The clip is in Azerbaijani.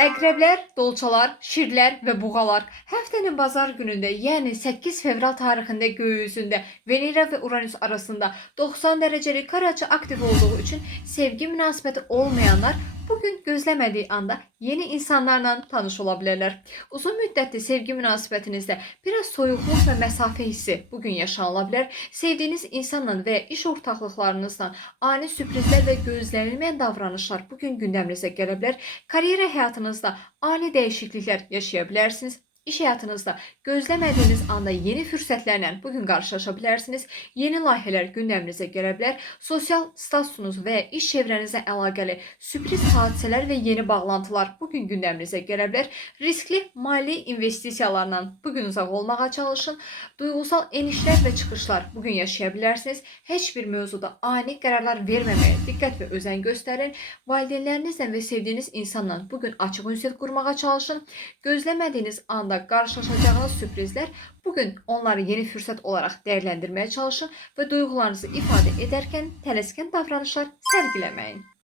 Əqrəblər, dolçalar, şirlər və buğalar həftənin bazar günündə, yəni 8 fevral tarixində göy üzündə Venera və Uranüs arasında 90 dərəcəlik kare açı aktiv olduğu üçün sevgi münasibəti olmayanlar bugün gözləmədiyi anda yeni insanlarla tanış ola bilərlər. Uzun müddətli sevgi münasibətinizdə biraz soyuqluq və məsafə hissi bugün yaşanıla bilər. Sevdiyiniz insanla və iş ortaqlıqlarınızla ani sürprizlər və gözlənilməyən davranışlar bugün gündəminizə gələ bilər. Kariyer həyatınızda ani dəyişikliklər yaşaya bilərsiniz. İş həyatınızda gözləmədiyiniz anda yeni fürsətlərlə bugün qarşılaşa bilərsiniz. Yeni layihələr gündəminizə gələ bilər. Sosial statusunuz və iş çevrənizə əlaqəli sürpriz hadisələr və yeni bağlantılar bugün gündəminizə gələ bilər. Riskli mali investisiyalarla bugün uzaq olmağa çalışın. Duyğusal enişlər və çıxışlar bugün yaşaya bilərsiniz. Heç bir mövzuda ani qərarlar verməməyə diqqət və özen göstərin. Valideynlərinizlə və sevdiyiniz insanla bugün açıq ünsiyyət qurmağa çalışın. Gözləmədiyiniz anda qarşılaşacağınız sürprizlər bugün onları yeni fürsət olaraq dəyərləndirməyə çalışın və duyğularınızı ifadə edərkən tələskən davranışlar sərgiləməyin.